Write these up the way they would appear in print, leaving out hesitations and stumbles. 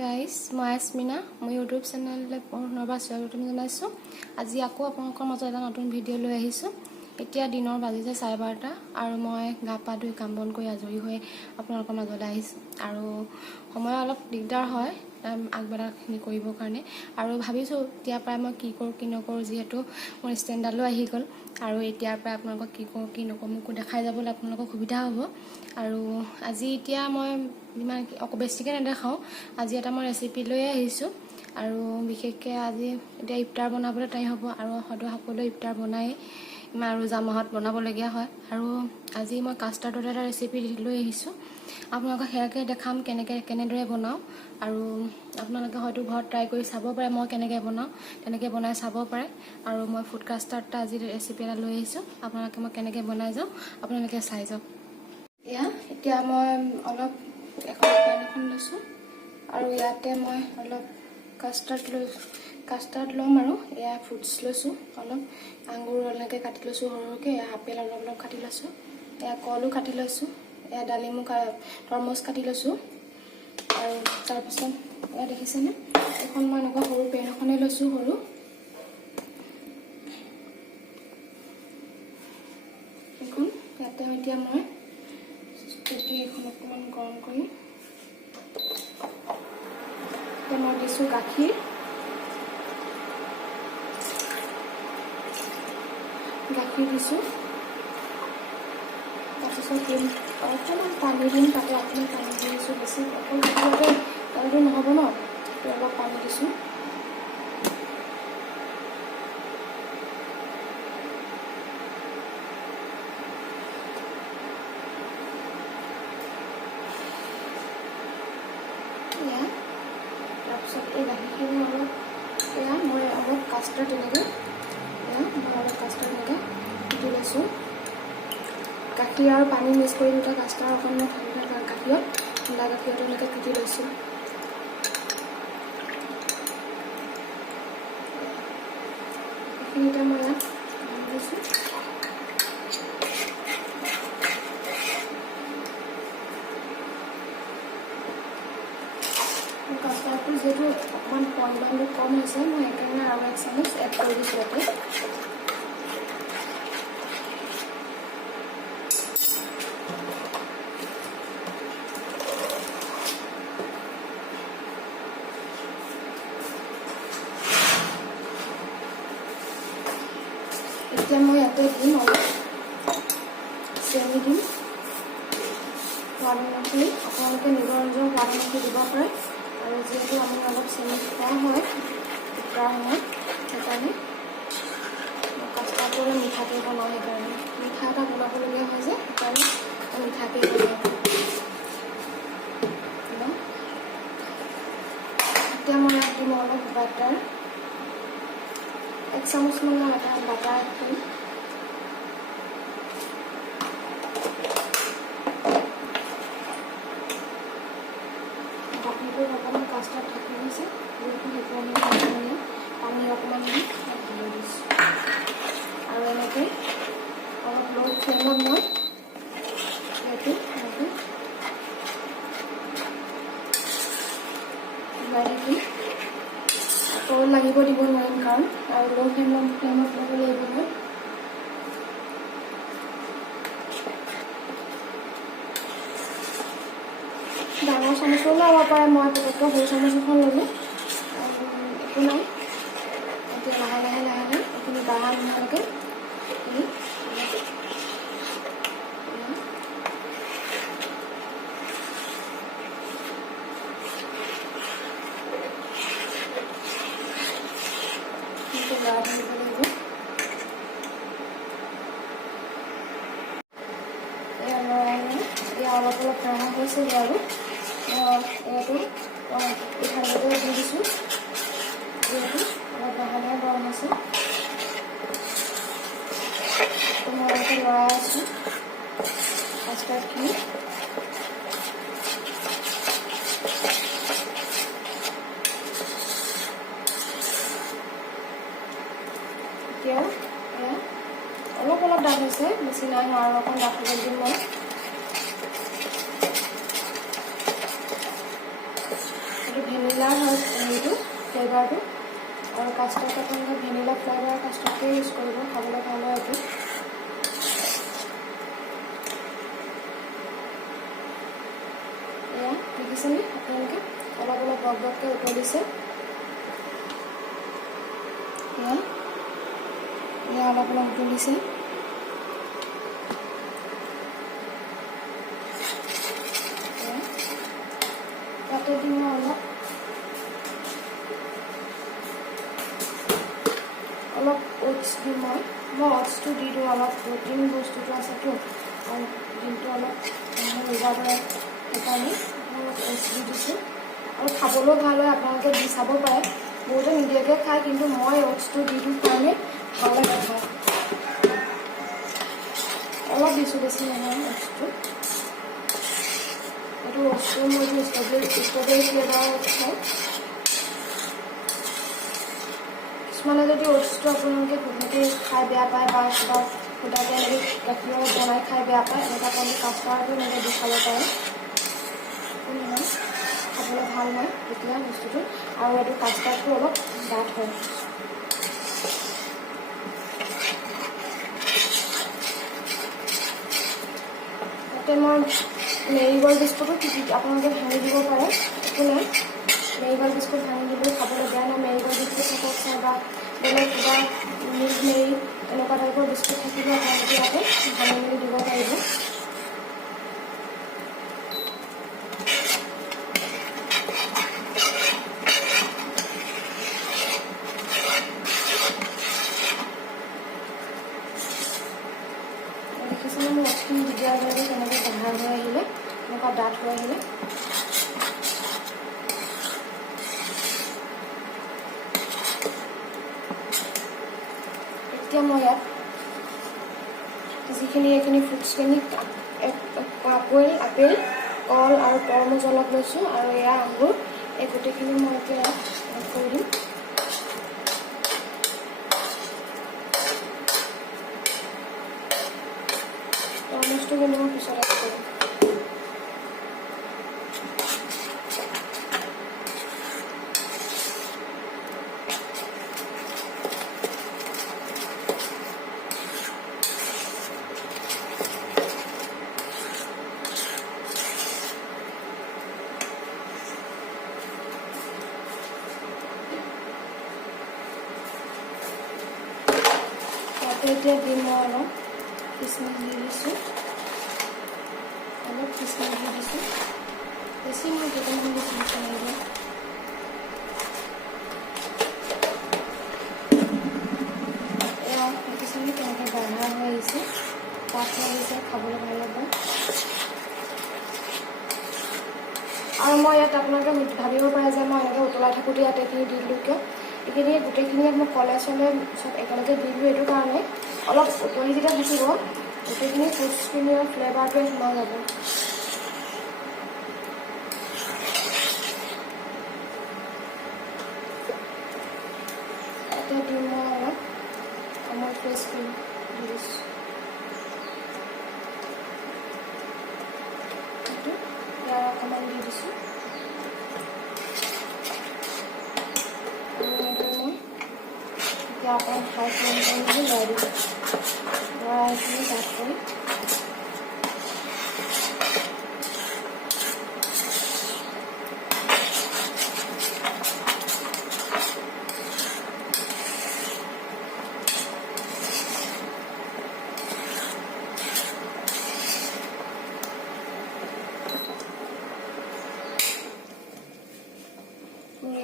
Guys, মই আস্মিনা। মই YouTube চেনেললৈ পুনৰবাৰ স্বাগতম জনাইছোঁ। আজি আকৌ আপোনালোকৰ মাজত এটা নতুন ভিডিঅ' লৈ আহিছোঁ। এতিয়া দিনৰ বাজিছে 12:30 আৰু মই গা পা ধুই কাম বন কৰি আজৰি হৈ আপোনালোকৰ মাজলৈ আহিছোঁ। আৰু সময় অলপ দিগদাৰ হয় আগবেলাখিনি কৰিবৰ কাৰণে, আৰু ভাবিছোঁ এতিয়াৰ পৰাই মই কি কৰোঁ কি নকৰোঁ, যিহেতু মোৰ ষ্টেণ্ডাৰ্ডো আহি গ'ল। আৰু এতিয়াৰ পৰাই আপোনালোকক কি কৰোঁ কি নকৰোঁ মোকো দেখাই যাবলৈ আপোনালোকৰ সুবিধা হ'ব। আৰু আজি এতিয়া মই ইমান বেছিকৈ নেদেখাওঁ। আজি এটা মই ৰেচিপি লৈ আহিছোঁ, আৰু বিশেষকৈ আজি এতিয়া ইফতাৰ বনাবলৈ টাইম হ'ব, আৰু হয়তো সকলোৱে ইফতাৰ বনাই আৰু জামাহত বনাবলগীয়া হয়। আৰু আজি মই কাষ্টাৰ্ডৰ এটা ৰেচিপি লৈ আহিছোঁ। আপোনালোকক সেয়াকে দেখাম কেনেদৰে বনাওঁ, আৰু আপোনালোকে হয়তো ঘৰত ট্ৰাই কৰি চাব পাৰে মই কেনেকৈ বনাওঁ, তেনেকৈ বনাই চাব পাৰে। আৰু মই ফুড কাষ্টাৰ্ড এটা আজি ৰেচিপি এটা লৈ আহিছোঁ, আপোনালোকে মই কেনেকৈ বনাই যাওঁ আপোনালোকে চাই যাওক। এতিয়া মই অলপ এখন পেন এখন লৈছোঁ, আৰু ইয়াতে মই অলপ কাষ্টাৰ্ড ল'ম, আৰু এয়া ফ্ৰুটছ লৈছোঁ। অলপ আঙুৰ এনেকৈ কাটি লৈছোঁ সৰুকৈ, এয়া আপেল অলপ কাটি লৈছোঁ, এয়া কলো কাটি লৈছোঁ, এয়া ডালিমো তৰমুজ কাটি লৈছোঁ। আৰু তাৰপিছত এয়া দেখিছেনে, এখন মই এনেকুৱা সৰু পেন এখনেই লৈছোঁ সৰু। এখন ইয়াতে এতিয়া মই এইখন অকণমান গৰম কৰি মই দিছোঁ গাখীৰ দিছোঁ। তাৰপিছত দিম অকণমান পানী দিম, তাতে অকণমান পানী দি দিছোঁ, বেছি অকল গাখীৰতে পানীটো নহ'ব ন, অলপ পানী দিছোঁ। তাৰপিছত এই গাখীৰখিনি মই অলপ কাষ্টাৰ্ড এনেকৈ দি লৈছোঁ। গাখীৰ আৰু পানী মিক্স কৰি দুটা কাষ্টাৰ্ড অকণমান ঠাণ্ডা গাখীৰত এনেকৈ কুটি লৈছোঁ। এইখিনিতে মই ইয়াত লৈছোঁ। কাষ্টাৰ্ডটো যিহেতু অকণমান পৰিমাণটো কম হৈছে, মই সেইকাৰণে আৰু 1 চামুচ এড কৰি দিছোঁ ইয়াতে। এতিয়া মই ইয়াতে দিম অলপ চেনি দিম, সোৱাদ অনুসৰি। আপোনালোকে নিজৰ সোৱাদ অনুসৰি দিব পাৰে, আৰু যিহেতু আমি অলপ চেনি খোৱা হয় তাৰ সময়ত, সেইকাৰণে কাষ্টাৰ্ডটো অলপ মিঠাকৈ বনাওঁ। সেইকাৰণে মিঠা এটা বনাবলগীয়া হয় যে, সেইকাৰণে মিঠাকৈ বনাওঁ। এতিয়া মই ইয়াত দিম অলপ বাটাৰ, 1 চামুচমান এটা বাটাৰ এড কৰিম। অকণমান কাষ্টাৰ্ড থাকি গৈছে, সেইকাৰণে পানী অকণমান দি দিছোঁ। আৰু এনেকৈ অলপ ল' ফ্লেমত মই থাকিম। আকৌ লাগিব দিব নোৱাৰিম, কাৰণ আৰু ল' ফ্লেমত ল'ব লাগিব মই। ডাঙৰ চামুচো ল'ব পাৰে, মই পটককৈ সৰু চামুচ এখন ল'লোঁ, একো নাই। এতিয়া লাহে লাহে এইখিনি বাঢ়া নোহোৱালৈকে লৰাই দিব লাগিব। এয়া লৰাই এতিয়া অলপ ৰঙা হৈছে আৰু এইটো পিঠাগুড়িটো দি দিছোঁ, যিহেতু অলপ লাহে লাহে গৰম আছে। মই এনেকৈ লৰাই আছোঁ কাষ্টাৰ্ডখিনি। এতিয়াও অলপ ডাঠ হৈছে, বেছি নাই হোৱা, আৰু অকণ ডাঠ হ'ব দিম মই। ভেনিলাৰ হয় এইটো ফ্লেভাৰটো, আৰু কাষ্টাৰ্ড আপোনালোকে ভেনিলা ফ্লেভাৰ কাষ্টাৰ্ডটোৱে ইউজ কৰিব, খাবলৈ ভাল হয় এইটো। এয়া দেখিছেনে আপোনালোকে অলপ অলপ বক বককৈ উতলিছে। এয়া অলপ অলপ উতলিছে। তাতে দিম অলপ ওটছ দিম। মই ওটছটো দি দিওঁ, অলপ প্ৰটিন বস্তুটো আছেতো, আৰু দিনটো অলপ ৰোজা কৰে সেইকাৰণে অলপ ওটছ দি দিছোঁ। আৰু খাবলৈও ভাল হয়, আপোনালোকে দি চাব পাৰে। বহুতে নিদিয়াকৈ খায়, কিন্তু মই ওটছটো দি দিওঁ কাৰণে ভাল লাগে খাই। অলপ দিছোঁ, বেছি নহয় ওটছটো। এইটো ওটছটো মই ষ্ট্ৰবেৰী ফ্লেভাৰত খাওঁ। কিছুমানে যদি ওটছটো আপোনালোকে গোটেই খাই বেয়া পায় বা কিবা সুদাকৈ এনেকৈ গাখীৰত বনাই খাই বেয়া পায়, এনেকৈ আপোনালোকে কাষ্টাৰ্ডটো এনেকৈ দি খাব পাৰে। নহয় খাবলৈ ভাল হয় তেতিয়া বস্তুটো, আৰু এইটো কাষ্টাৰ্ডটো অলপ ডাঠ হয়। তাতে মই মেৰিগ'ল্ড বিস্কুটো আপোনালোকে ভাঙি দিব পাৰে, একো নাই। মেৰিগ'ল্ড বিস্কুট ভাঙি দিলেও খাবলৈ বেয়া নহয়। মেৰিগ'ল্ড বিস্কুট থাকক বা বেলেগ কিবা মিল্ক মেৰি এনেকুৱা টাইপৰ বিস্কুট থাকিলেও আপোনালোকে ইয়াতে ভাঙি মেলি দিব পাৰিব। দেখিছেনে মোৰ ওটছখিনি দিয়াৰ লগে তেনেকৈ গাঢ়া হৈ আহিলে, এনেকুৱা ডাঠ হৈ আহিলে। এতিয়া মই ইয়াত যিখিনি এইখিনি ফ্ৰুটছখিনি আপেল, কল আৰু তৰমুজ অলপ লৈছোঁ, আৰু এয়া আঙুৰ, এই গোটেইখিনি মই এতিয়া ইয়াত এড কৰি দিম। তৰমুজটো কিন্তু মই পিছত এড কৰিম। এতিয়া দিম মই অলপ কিচমিচ দি দিছোঁ, বেছি মই কেইটামান দিছোঁ লাগিব। এয়া দেখিছেনে কেনেকৈ গাঢ়া হৈ আহিছে, ডাঠ হৈ আহিছে, খাবলৈ ভাল হ'ব। আৰু মই ইয়াত আপোনালোকে ভাবিব পাৰে যে মই এনেকৈ উতলাই থাকোঁতে ইয়াত এইখিনি দি দিলোঁ কিয়। এইখিনি গোটেইখিনি ইয়াত মই কলে চলে চব একেলগে দি দিলোঁ, এইটো কাৰণে অলপ উতলি যেতিয়া থাকিব গোটেইখিনি ফ্ৰুটছখিনিৰ ফ্লেভাৰটোৱে সোমাই যাব। এতিয়া দিম মই অলপ আমুল ফ্ৰেছ ক্ৰীম দি দিছোঁ। ইয়াৰ অকণমান দি দিছোঁ, আৰু এনেকৈ মই এতিয়া অকণমান হাই ফ্লেম কৰি লৰাই দিছোঁ। লৰাইখিনি ডাঠ কৰি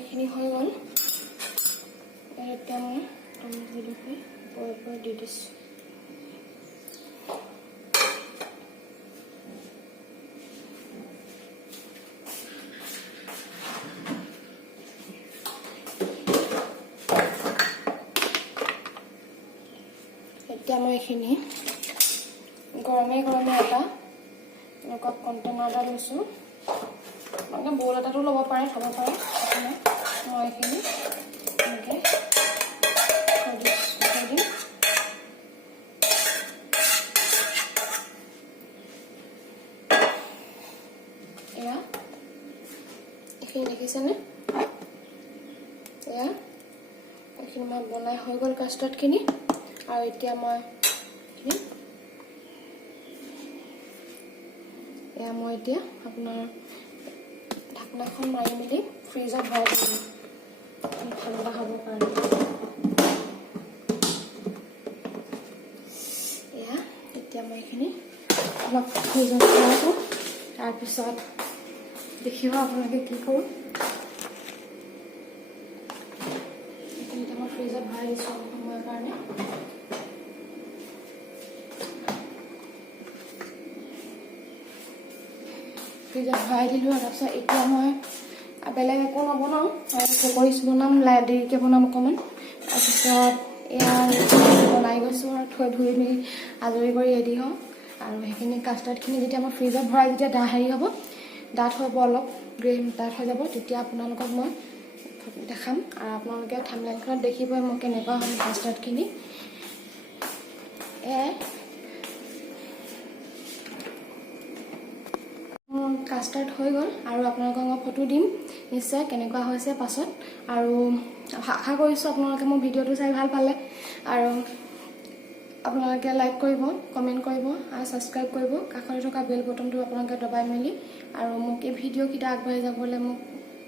এইখিনি হৈ গ'ল। এতিয়া মই টমেটো জলকীয়া ওপৰে দি দিছোঁ। এতিয়া মই এইখিনি গৰমে এটা এনেকুৱা কণ্টেনাৰ এটা লৈছোঁ, মানে বল এটাতো ল'ব পাৰে, খাব পাৰে। মই এইখিনি এনেকৈ থৈ দিম। এয়া এইখিনি দেখিছেনে? এয়া এইখিনি মই বনাই হৈ গ'ল কাষ্টাৰ্ডখিনি। আৰু এতিয়া মই এতিয়া আপোনাৰ ঢাকনাখন মাৰি মেলি ফ্ৰিজত ভৰাই দিম ঠাণ্ডা হ'বৰ কাৰণে। এয়া এতিয়া মই এইখিনি অলপ ফ্ৰিজত ভৰাইছোঁ, তাৰপিছত দেখিব আপোনালোকে কি কৰোঁ। এইখিনিতে মই ফ্ৰিজত ভৰাই দিছোঁ অলপ সময়ৰ কাৰণে। ফ্ৰিজত ভৰাই দিলোঁ। তাৰপিছত এতিয়া মই বেলেগ একো নবনাওঁ, পকৰি বনাম, দেৰিকৈ বনাম অকণমান। তাৰপিছত এয়া বনাই গৈছোঁ আৰু ধুই মেলি আজৰি কৰি ৰেডি হওঁ। আৰু সেইখিনি কাষ্টাৰ্ডখিনি যেতিয়া মই ফ্ৰিজত ভৰাই যেতিয়া হেৰি হ'ব, ডাঠ হ'ব, অলপ ডাঠ হৈ যাব, তেতিয়া আপোনালোকক মই দেখাম। আৰু আপোনালোকে থাম্বনেইলখনত দেখিবই মই কেনেকুৱা হয় কাষ্টাৰ্ডখিনি। কাষ্টাৰ্ড হৈ গ'ল আৰু আপোনালোকক মই ফটো দিম নিশ্চয় কেনেকুৱা হৈছে পাছত। আৰু আশা কৰিছোঁ আপোনালোকে মোৰ ভিডিঅ'টো চাই ভাল পালে। আৰু আপোনালোকে লাইক কৰিব, কমেণ্ট কৰিব আৰু ছাবস্ক্ৰাইব কৰিব। কাষতে থকা বেল বটনটো আপোনালোকে দবাই মেলি আৰু মোক এই ভিডিঅ'কেইটা আগবাঢ়ি যাবলৈ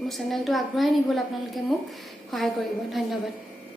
মোৰ চেনেলটো আগবঢ়াই নিবলৈ আপোনালোকে মোক সহায় কৰিব। ধন্যবাদ।